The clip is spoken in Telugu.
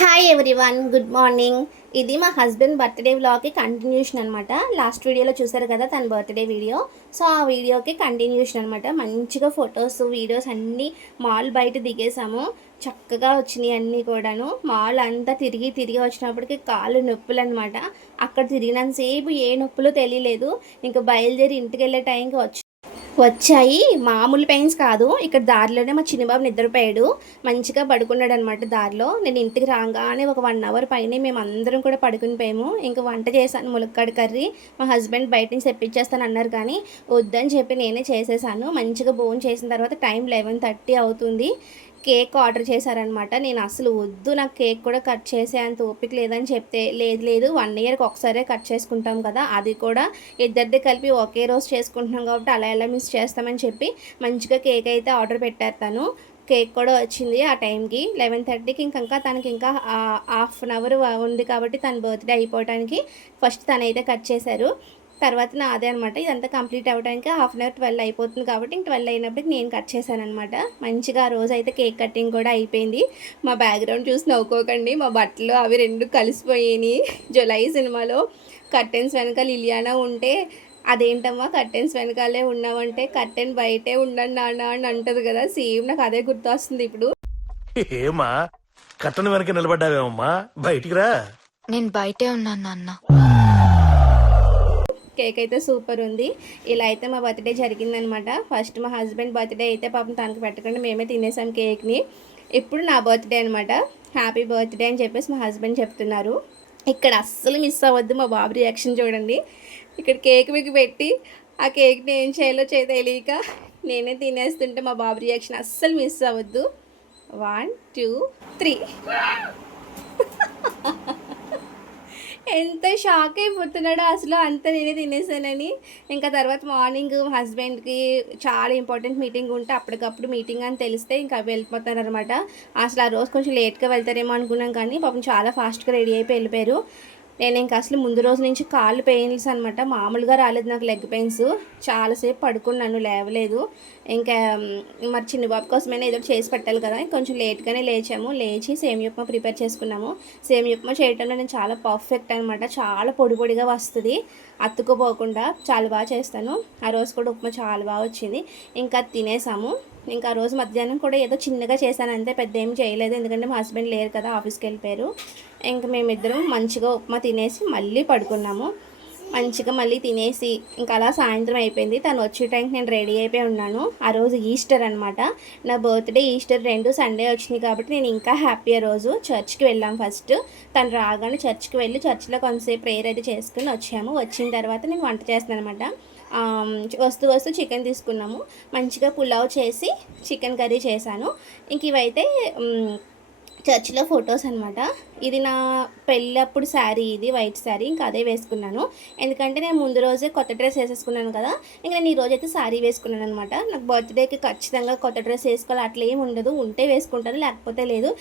Hi everyone, good morning. ఇది మా హస్బెండ్ బర్త్డే వ్లాగ్కి కంటిన్యూషన్ అనమాట. లాస్ట్ వీడియోలో చూసారు కదా తన బర్త్డే వీడియో. సో ఆ వీడియోకి కంటిన్యూషన్ అనమాట. మంచిగా ఫొటోస్ వీడియోస్ అన్నీ మాల్ బయట దిగేసాము. చక్కగా వచ్చినాయి అన్నీ కూడాను. మాల్ అంతా తిరిగి తిరిగి వచ్చినప్పటికి కాళ్ళు నొప్పులు అనమాట. అక్కడ తిరిగినంతసేపు ఏ నొప్పులు తెలియలేదు. ఇంకా బయలుదేరి ఇంటికి వెళ్ళే టైంకి వచ్చాయి. మామూలు పెయిన్స్ కాదు. ఇక్కడ దారిలోనే మా చిన్నబాబు నిద్రపోయాడు. మంచిగా పడుకున్నాడు అనమాట దారిలో. నేను ఇంటికి రాగానే ఒక 1 అవర్ పైనే మేము అందరం కూడా పడుకుని పోయాము. ఇంకా వంట చేశాను, ములక్కాడ కర్రీ. మా హస్బెండ్ బయట నుంచి తెప్పించేస్తాను అన్నారు కానీ వద్దని చెప్పి నేనే చేసేసాను. మంచిగా భోజనం చేసిన తర్వాత టైం 11:30 అవుతుంది. కేక్ ఆర్డర్ చేశారనమాట. నేను అసలు వద్దు, నాకు కేక్ కూడా కట్ చేసే అంత ఓపిక లేదని చెప్తే, లేదు లేదు 1 ఇయర్కి ఒకసారే కట్ చేసుకుంటాం కదా, అది కూడా ఇద్దరిది కలిపి ఒకే రోజు చేసుకుంటున్నాం కాబట్టి అలా ఎలా మిస్ చేస్తామని చెప్పి మంచిగా కేక్ అయితే ఆర్డర్ పెట్టారు తను. కేక్ కూడా వచ్చింది ఆ టైంకి 11:30కి. ఇంకా తనకి ఇంకా హాఫ్ అన్ అవర్ ఉంది కాబట్టి తన బర్త్డే అయిపోవడానికి ఫస్ట్ తనైతే కట్ చేశారు. తర్వాత నాదే అనమాట. ఇదంతా కంప్లీట్ అవ్వడానికి హాఫ్ అన్ అవర్ 12 అయిపోతుంది కాబట్టి ఇంక 12 అయినప్పటికి నేను కట్ చేశాను అనమాట. మంచిగా ఆ రోజు అయితే కేక్ కటింగ్ కూడా అయిపోయింది. మా బ్యాక్గ్రౌండ్ చూసి నవ్వుకోకండి, మా బట్టలు అవి రెండు కలిసిపోయాయి. జులై సినిమాలో కర్టెన్స్ వెనకాల ఇలియానా ఉంటే, అదేంటమ్మా కర్టెన్స్ వెనకాలే ఉన్నామంటే కర్టెన్ బయటే ఉండండి నాన్న అని అంటది కదా, సేమ్ నాకు అదే గుర్తు వస్తుంది ఇప్పుడు. ఏమా కట్టను వెనక నిలబడ్డావేమమ్మా, బయటికి రా. నేను బయటే ఉన్నాను నాన్న. కేక్ అయితే సూపర్ ఉంది. ఇలా అయితే మా బర్త్డే జరిగిందనమాట. ఫస్ట్ మా హస్బెండ్ బర్త్డే అయితే పాపం తనకు పెట్టకుండా మేమే తినేసాం కేక్ని. ఇప్పుడు నా బర్త్డే అనమాట. హ్యాపీ బర్త్డే అని చెప్పేసి మా హస్బెండ్ చెప్తున్నారు. ఇక్కడ అస్సలు మిస్ అవ్వద్దు, మా బాబు రియాక్షన్ చూడండి. ఇక్కడ కేక్ మీకు పెట్టి ఆ కేక్ని ఏం చేయాలో తెలియక నేనే తినేస్తుంటే మా బాబు రియాక్షన్ అస్సలు మిస్ అవ్వద్దు. 1 2 3 ఎంత షాక్ అయిపోతున్నాడో అసలు, అంత నేనే తినేసానని. ఇంకా తర్వాత మార్నింగ్ హస్బెండ్కి చాలా ఇంపార్టెంట్ మీటింగ్ ఉంటే అప్పటికప్పుడు మీటింగ్ అని తెలిస్తే ఇంకా వెళ్ళిపోతారనమాట. అసలు ఆ రోజు కొంచెం లేట్గా వెళ్తారేమో అనుకున్నాం కానీ పాపం చాలా ఫాస్ట్గా రెడీ అయిపోయి వెళ్ళిపోయారు. నేను ఇంకా అసలు ముందు రోజు నుంచి కాళ్ళు పెయిన్స్ అనమాట, మామూలుగా రాలేదు నాకు లెగ్ పెయిన్స్. చాలాసేపు పడుకున్నాను, లేవలేదు. ఇంకా మరి చిన్న బాబు కోసమైనా ఏదో చేసి పెట్టాలి కదా, కొంచెం లేట్గానే లేచి సేమియా ఉప్మా ప్రిపేర్ చేసుకున్నాము. సేమియా ఉప్మా చేయడంలో నేను చాలా పర్ఫెక్ట్ అనమాట. చాలా పొడి పొడిగా వస్తుంది, అతుక్కుపోకుండా చాలా బాగా చేస్తాను. ఆ రోజు కూడా ఉప్మా చాలా బాగా వచ్చింది. ఇంకా తినేసాము. ఇంకా ఆ రోజు మధ్యాహ్నం కూడా ఏదో చిన్నగా చేశాను అంతే, పెద్ద ఏమి చేయలేదు ఎందుకంటే మా హస్బెండ్ లేరు కదా, ఆఫీస్కి వెళ్ళిపోయారు. ఇంకా మేమిద్దరం మంచిగా ఉప్మా తినేసి మళ్ళీ పడుకున్నాము. మంచిగా మళ్ళీ తినేసి ఇంకా అలా సాయంత్రం అయిపోయింది. తను వచ్చే టైంకి నేను రెడీ అయిపోయి ఉన్నాను. ఆ రోజు ఈస్టర్ అనమాట. నా బర్త్డే ఈస్టర్ 2 సండే వచ్చినాయి కాబట్టి నేను ఇంకా హ్యాపీ. ఆ రోజు చర్చ్కి వెళ్ళాం ఫస్ట్. తను రాగానే చర్చ్కి వెళ్ళి చర్చ్లో కొంతసేపు ప్రేయర్ అయితే చేసుకుని వచ్చాము. వచ్చిన తర్వాత నేను వంట చేస్తాను అనమాట. వస్తూ చికెన్ తీసుకున్నాము. మంచిగా పులావ్ చేసి చికెన్ కర్రీ చేశాను. ఇంక ఇవైతే చర్చ్లో ఫొటోస్ అనమాట. ఇది నా పెళ్ళప్పుడు శారీ, ఇది వైట్ శారీ. ఇంకా అదే వేసుకున్నాను ఎందుకంటే నేను ముందు రోజే కొత్త డ్రెస్ వేసేసుకున్నాను కదా. ఇంకా నేను ఈ రోజైతే శారీ వేసుకున్నాను అనమాట. నాకు బర్త్డేకి ఖచ్చితంగా కొత్త డ్రెస్ వేసుకోవాలి అట్లా ఏమి ఉండదు, ఉంటే వేసుకుంటాను లేకపోతే లేదు.